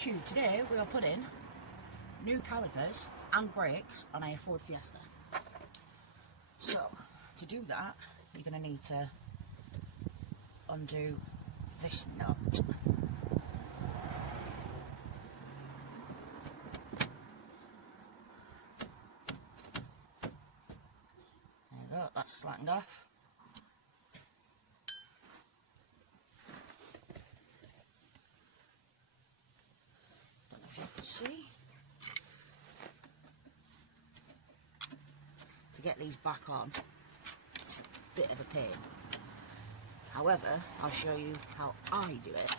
YouTube, today we are putting new calipers and brakes on a Ford Fiesta. So, to do that, you're going to need to undo this nut. There you go, that's slackened off. Don't know if you can see. To get these back on, it's a bit of a pain. However, I'll show you how I do it.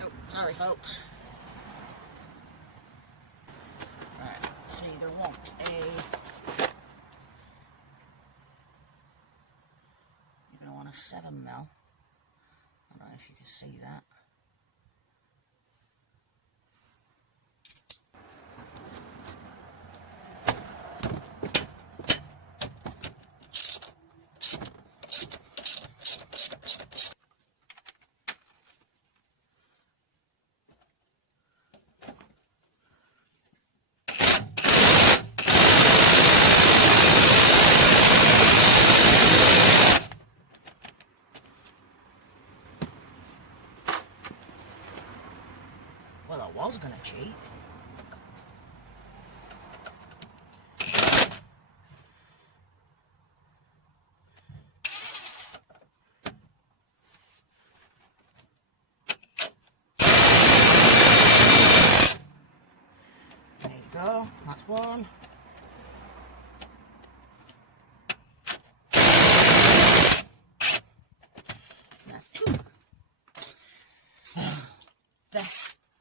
Oh, sorry folks. Right, so you're going to want a 7mm. I don't know if you can see that. Well, I was going to cheat. There you go, that's one. That's two.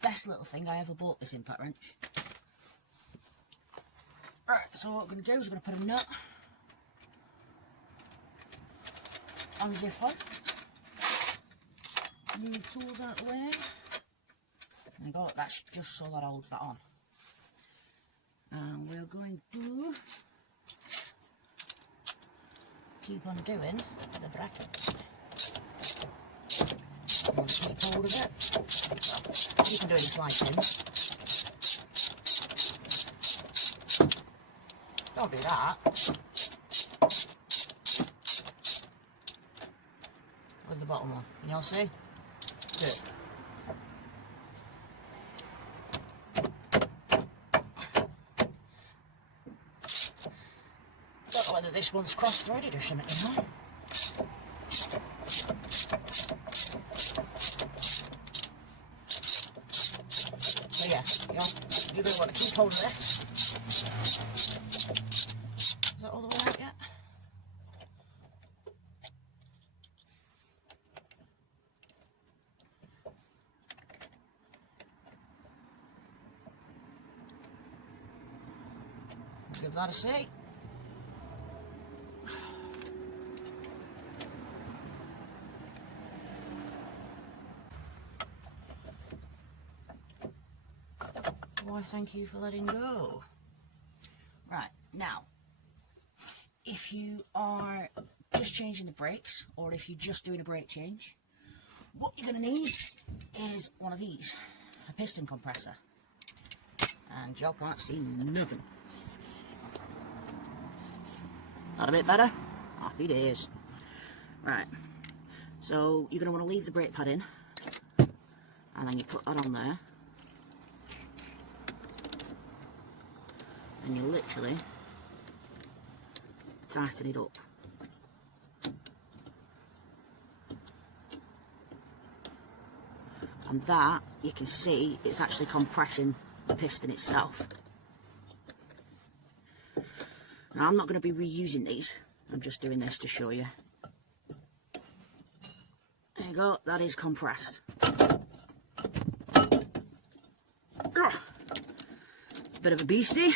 Best little thing I ever bought, this impact wrench. Right, so what we're going to do is we're going to put a nut on the zip on. Move tools out of the way. There you go, that's just so that holds that on. And we're going to keep on doing the bracket. And keep hold of it. You can do any slide pins. Don't do that. Where's the bottom one? Can you all see? Good. Don't know whether this one's cross-threaded or something, you know? So yeah, you're going to want to keep hold of this. Is that all the way out yet? Let's give that a see. Why, thank you for letting go. Right, now, if you are just changing the brakes, or if you're just doing a brake change, what you're going to need is one of these, a piston compressor. And Joe can't see nothing. That a bit better? Happy days. Right, so you're going to want to leave the brake pad in, and then you put that on there. And you literally tighten it up. And that, you can see, it's actually compressing the piston itself. Now, I'm not going to be reusing these. I'm just doing this to show you. There you go, that is compressed. Bit of a beastie.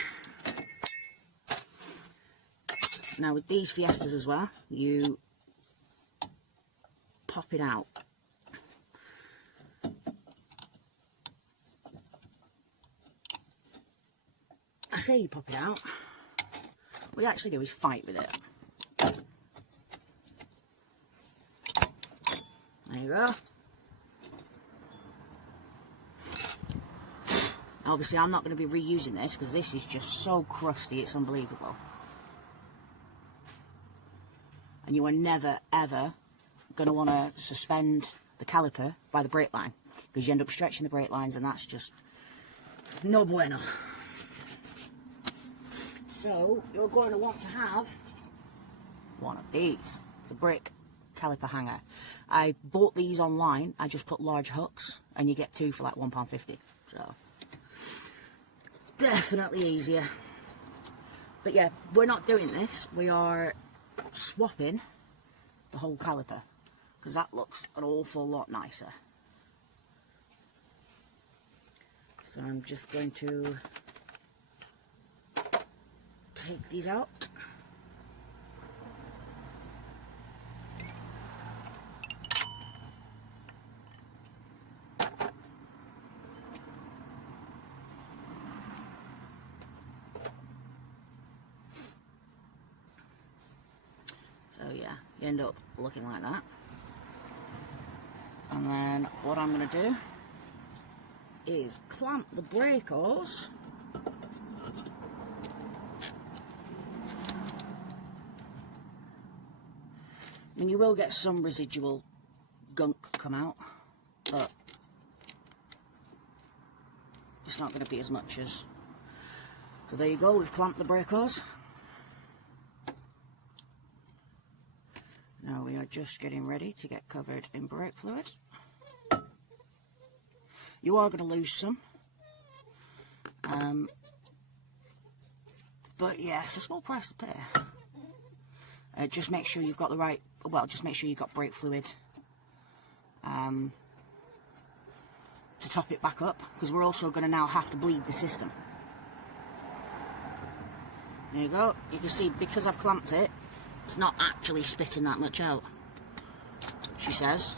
Now with these Fiestas as well, you pop it out. I say you pop it out. What you actually do is fight with it. you go. Obviously I'm not going to be reusing this because this is just so crusty, it's unbelievable. And you are never ever going to want to suspend the caliper by the brake line, because you end up stretching the brake lines and that's just no bueno. So you're going to want to have one of these. It's a brake caliper hanger. I bought these online. I just put large hooks and you get 2 for like £1.50. So definitely easier. But yeah, we're not doing this. We are swapping the whole caliper because that looks an awful lot nicer. So I'm just going to take these out. So yeah, you end up looking like that. And then what I'm going to do is clamp the brake hose and you will get some residual gunk come out, but it's not going to be as much as. So there you go, we've clamped the brake hose. Now we are just getting ready to get covered in brake fluid. You are going to lose some, but yeah, it's a small price to pay. Just make sure you've got the right, well, just make sure you've got brake fluid to top it back up, because we're also going to now have to bleed the system. There you go. You can see, because I've clamped it, it's not actually spitting that much out, she says.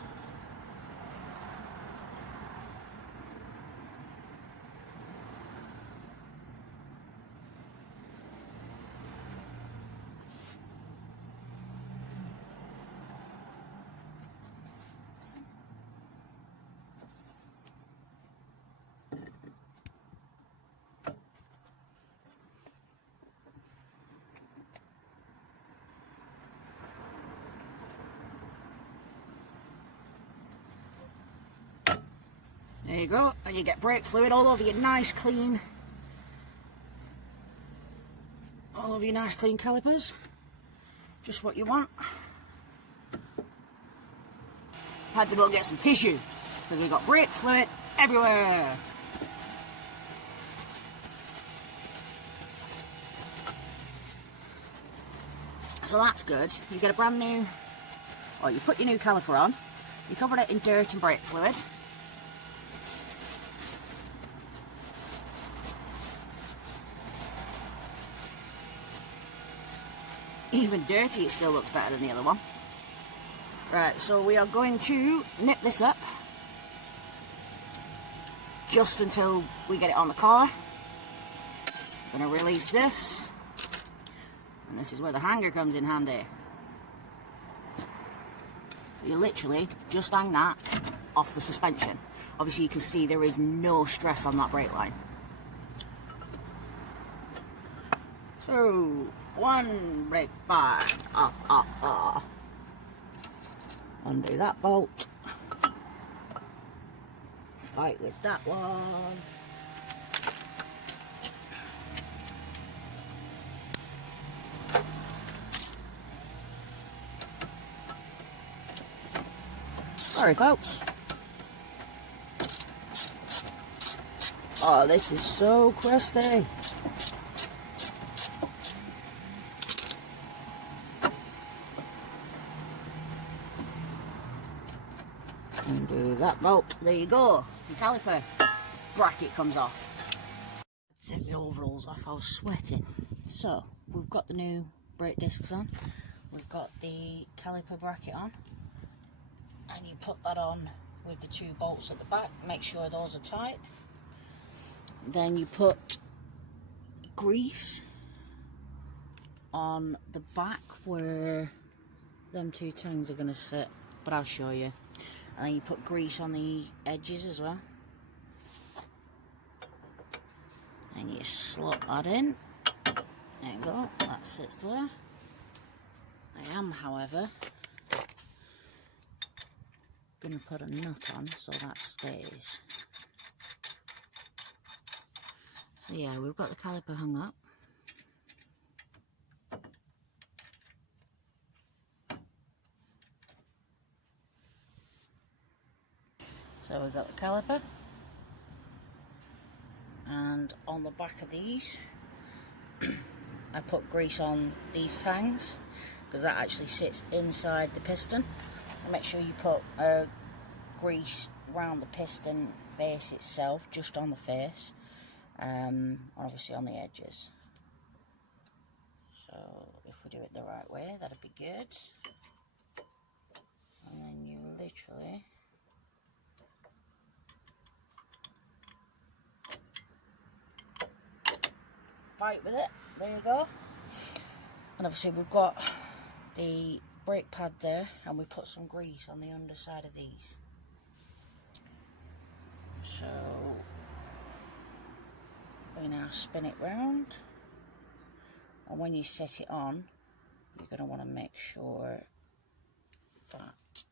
There you go, and you get brake fluid all over your nice clean, calipers. Just what you want. Had to go get some tissue because we got brake fluid everywhere. So that's good. You get a brand new, or you put your new caliper on, you cover it in dirt and brake fluid. Even dirty, it still looks better than the other one. Right, so we are going to nip this up just until we get it on the car. I'm going to release this, and this is where the hanger comes in handy. So you literally just hang that off the suspension. Obviously you can see there is no stress on that brake line. So, one brake bar, undo that bolt, fight with that one, sorry folks. Oh, this is so crusty. Undo that bolt. There you go. The caliper bracket comes off. Take the overalls off. I was sweating. So we've got the new brake discs on. We've got the caliper bracket on, and you put that on with the 2 bolts at the back. Make sure those are tight. Then you put grease on the back where them 2 tongues are going to sit, but I'll show you. And then you put grease on the edges as well. And you slot that in. There you go, that sits there. I am, however, going to put a nut on so that stays. So yeah, we've got the caliper hung up. So we've got the caliper, and on the back of these I put grease on these tangs because that actually sits inside the piston. And make sure you put grease round the piston face itself, just on the face, obviously on the edges. So if we do it the right way, that'd be good. And then you literally fight with it. There you go. And obviously we've got the brake pad there, and we put some grease on the underside of these. So we now spin it round, and when you set it on, you're going to want to make sure that,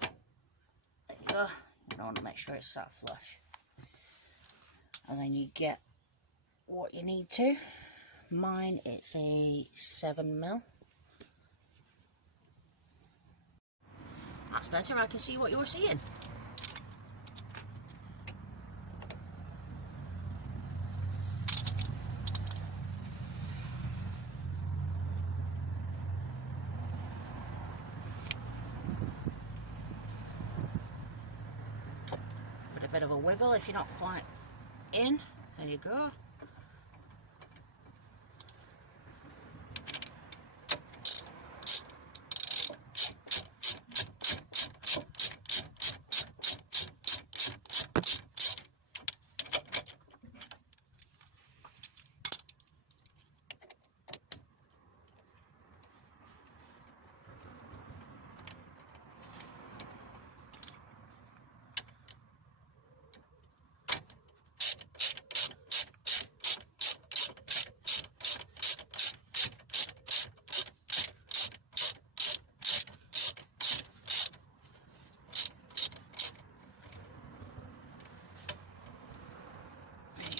there you go, you want to make sure it's sat flush, and then you get what you need to. Mine, it's a 7mm. That's better, I can see what you're seeing. Put a bit of a wiggle if you're not quite in. There you go.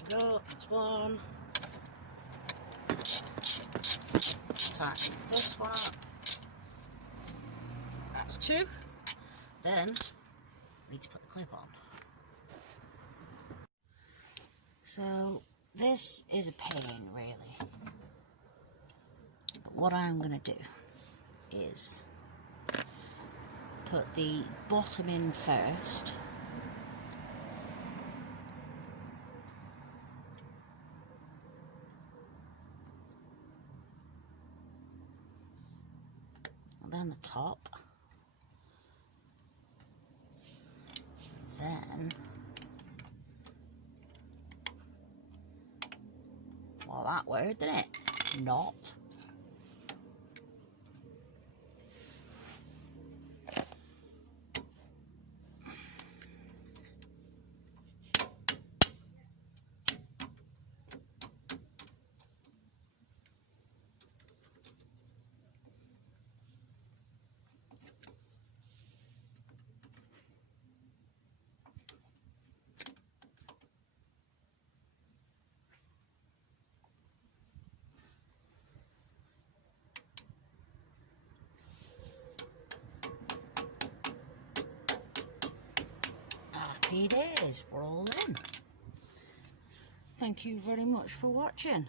Go, that's one. Tighten this one up. That's two. Then we need to put the clip on. So this is a pain, really. But what I'm going to do is put the bottom in first. And then the top, then, well, that worked, didn't it? Not. Happy days, we're all in. Thank you very much for watching.